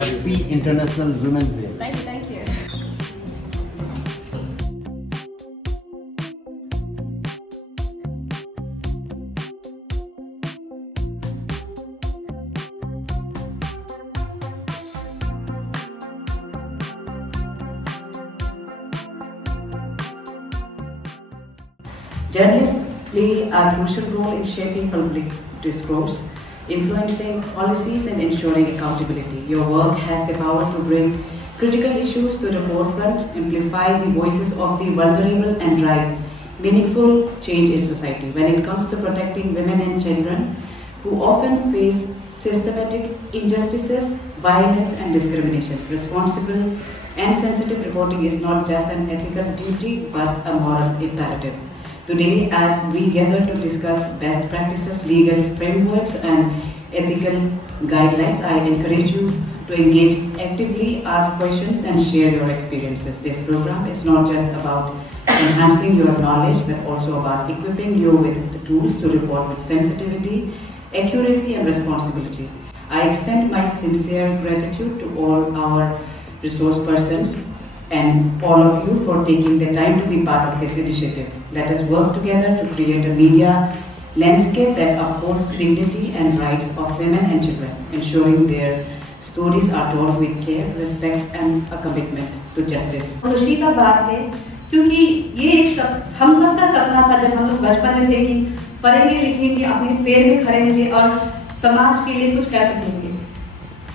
Happy International Women's Day. Thank you. Journalists play a crucial role in shaping public discourse, influencing policies and ensuring accountability. Your work has the power to bring critical issues to the forefront, amplify the voices of the vulnerable and drive meaningful change in society. When it comes to protecting women and children who often face systematic injustices, violence and discrimination, responsible and sensitive reporting is not just an ethical duty but a moral imperative. Today, as we gather to discuss best practices, legal frameworks and ethical guidelines, I encourage you to engage actively, ask questions and share your experiences. This program is not just about enhancing your knowledge but also about equipping you with the tools to report with sensitivity, accuracy and responsibility. I extend my sincere gratitude to all our resource persons and all of you for taking the time to be part of this initiative. Let us work together to create a media landscape that upholds dignity and rights of women and children, ensuring their stories are told with care, respect and a commitment to justice. खुशी का बात है क्योंकि ये एक हम सबका सपना था जब हम लोग बचपन में थे कि पढ़ेंगे लिखेंगे अपने पैर में खड़े होंगे और समाज के लिए कुछ कर सकेंगे।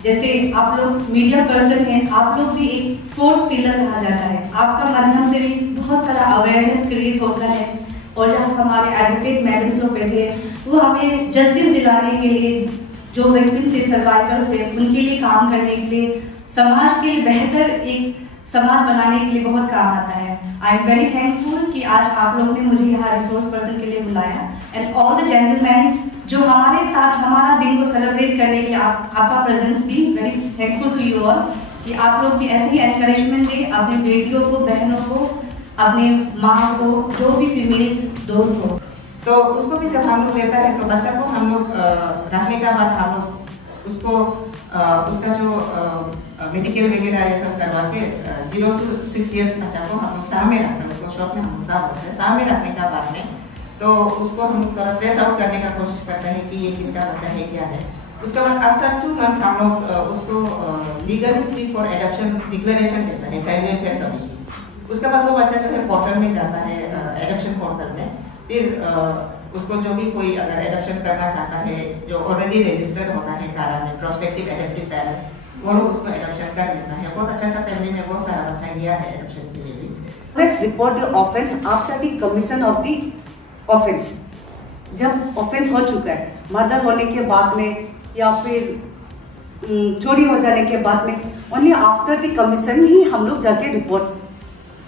जैसे आप लोग मीडिया पर्सन हैं, आप लोग भी एक फोर्थ पिलर कहा जाता है। आपका माध्यम से भी बहुत सारा अवेयरनेस क्रिएट होता है और जब हमारे एडवोकेट मैडम्स लोग बैठे हैं वो हमें जस्टिस दिलाने के लिए, जो विक्टिम से सर्वाइवर्स है उनके लिए काम करने के लिए, समाज के लिए बेहतर एक समाज बनाने के लिए बहुत काम आता है। आई एम वेरी थैंकफुल कि आज आप लोग ने मुझे यहाँ रिसोर्स पर्सन के लिए बुलाया एंड ऑल द जेंटलमैन जो हमारे साथ हमारा दिन को सेलिब्रेट करने के लिए आपका प्रेजेंस भी very thankful to you all कि आप लोग भी ऐसे ही एनकरेजमेंट दें अपनी बेटियों को, बहनों को, अपने माँ को, जो भी फीमेल दोस्त हो। तो उसको भी जब हम लोग देता है तो बच्चा को हम लोग रखने का बाद हम लोग उसको उसका जो मेडिकल वगैरह ये सब करवा के 0 to 6 years बच्चा को हम लोग सामने रखते हैं, उसको शॉप में हम साफ होते हैं। सामने रखने का बाद में तो उसको हम थोड़ा ट्रेस आउट करने का कोशिश करते हैं कि ये किसका बच्चा है क्या है। उसके बाद आफ्टर 2 months हम लोग उसको legal free for adoption declaration देते हैं चाइल्ड वेलफेयर कमीशन। उसके बाद वो बच्चा जो है पोर्टल में जाता है, एडॉप्शन पोर्टल में, फिर उसको जो भी कोई अगर एडॉप्शन करना चाहता है जो ऑलरेडी रजिस्टर्ड होता है कारा में, प्रोस्पेक्टिव एडॉप्टिव पेरेंट्स, वो लोग उसको एडॉप्शन कर लेता है। बहुत अच्छा फैमिली में बहुत सारा बच्चा गया है एडॉप्शन के लिए भी। Let's report the offense after the commission of the offense. जब ऑफेंस हो चुका है, मर्डर होने के बाद में या फिर चोरी हो जाने के बाद में, ओनली आफ्टर द कमीशन ही हम लोग जाके रिपोर्ट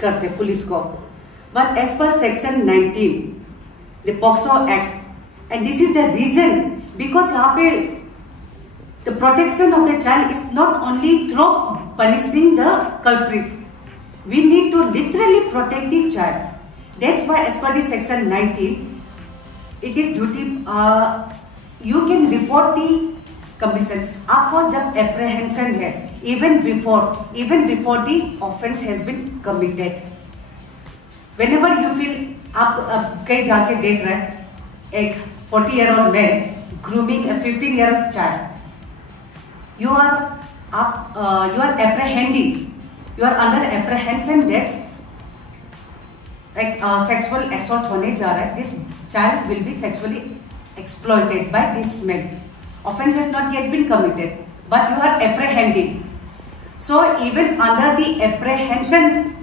करते पुलिस को। But as per section 19 the POCSO act, and this is the reason because यहाँ पे the protection of the child is not only through punishing the culprit, we need to literally protect the child. That's why as per the section 19, it is duty, you can report the commission. आपको जब apprehension है, even before the offense has been committed, whenever you feel आप कहीं जाके देख रहे हैं एक 40-year-old man grooming a 15-year-old child, you are apprehending, you are under apprehension that sexual assault होने जा रहा है, this child will be sexually exploited by this man. Offense has not yet been committed, but you are apprehending. So even under the apprehension,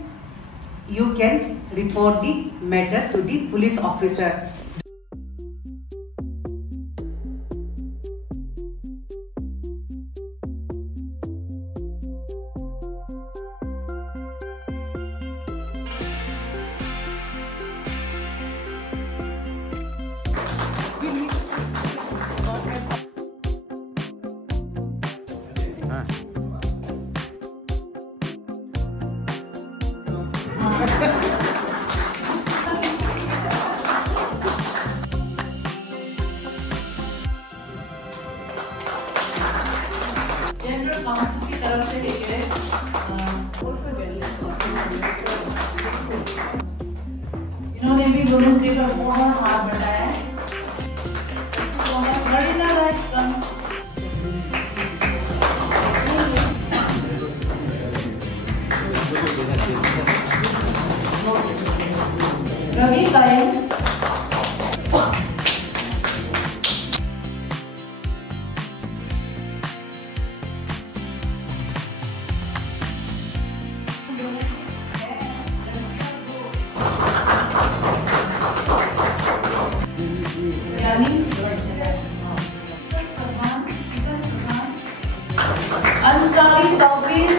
you can report the matter to the police officer. General Counsel तरफ से एक है इन्होंने भी women's day पर बहुत हाथ बढ़ाया है। रवि गायन अंसारी तौफीक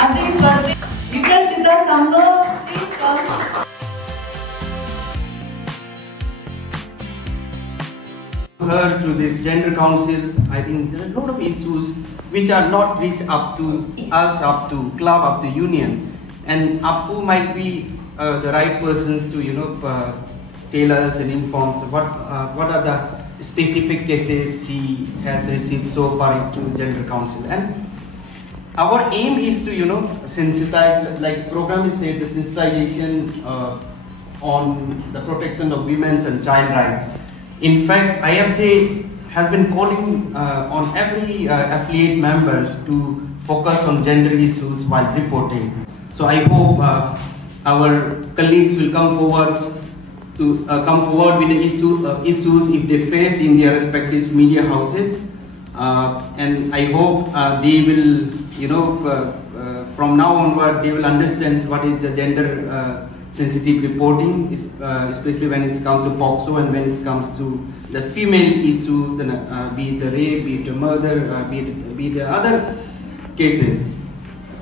अधिक बढ़ते विक्रम सिद्धा सामलो please come. Her to these gender councils, I think there are a lot of issues which are not reached up to us, up to club, up to union, and Appu might be the right persons to tell us and inform us what are the specific cases she has received so far into gender council. And our aim is to sensitize, like program is said, the sensitization on the protection of women's and child rights. In fact, IFJ has been calling on every affiliate members to focus on gender issues while reporting. So I hope our colleagues will come forward with the issues if they face in their respective media houses, and I hope they will, from now onward, they will understand what is the gender sensitive reporting, especially when it comes to POCSO and when it comes to the female issues, be it the rape, be it the murder, be it the other cases.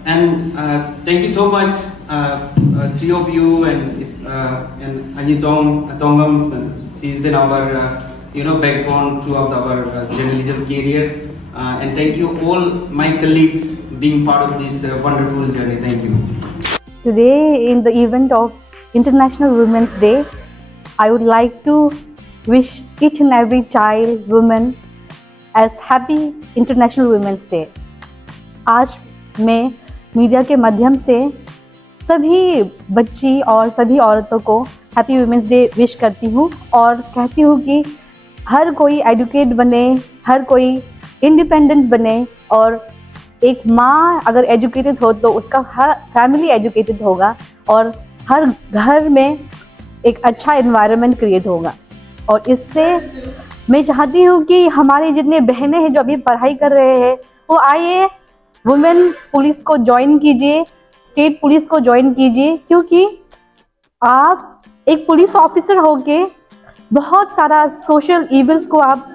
And thank you so much, three of you, and Anjitong Tongam. She's been our backbone throughout our journalism career. And thank you all my colleagues being part of this wonderful journey. Thank you. Today, in the event of International Women's Day, I would like to wish each and every child, woman as Happy International Women's Day. आज मैं मीडिया के माध्यम से सभी बच्ची और सभी औरतों को हैप्पी वुमेंस डे विश करती हूँ और कहती हूँ कि हर कोई एजुकेट बने, हर कोई इंडिपेंडेंट बने, और एक माँ अगर एजुकेटेड हो तो उसका हर फैमिली एजुकेटेड होगा और हर घर में एक अच्छा एनवायरनमेंट क्रिएट होगा। और इससे मैं चाहती हूँ कि हमारे जितने बहनें हैं जो अभी पढ़ाई कर रहे हैं वो आइए वुमेन पुलिस को ज्वाइन कीजिए, स्टेट पुलिस को ज्वाइन कीजिए, क्योंकि आप एक पुलिस ऑफिसर होके बहुत सारा सोशल इविल्स को आप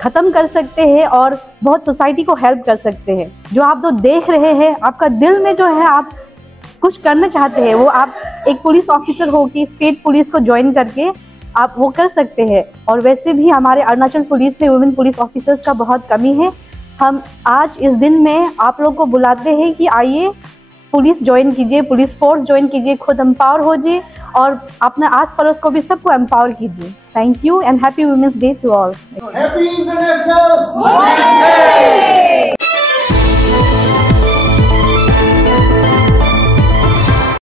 ख़त्म कर सकते हैं और बहुत सोसाइटी को हेल्प कर सकते हैं। जो आप तो देख रहे हैं, आपका दिल में जो है आप कुछ करना चाहते हैं, वो आप एक पुलिस ऑफिसर हो कि स्टेट पुलिस को ज्वाइन करके आप वो कर सकते हैं। और वैसे भी हमारे अरुणाचल पुलिस में वुमेन पुलिस ऑफिसर्स का बहुत कमी है। हम आज इस दिन में आप लोग को बुलाते हैं कि आइए पुलिस ज्वाइन कीजिए, पुलिस फोर्स ज्वाइन कीजिए, खुद एम्पावर हो जाइए और अपने आस पड़ोस को भी सबको एम्पावर कीजिए। Thank you and happy women's day to all. Happy international women's day.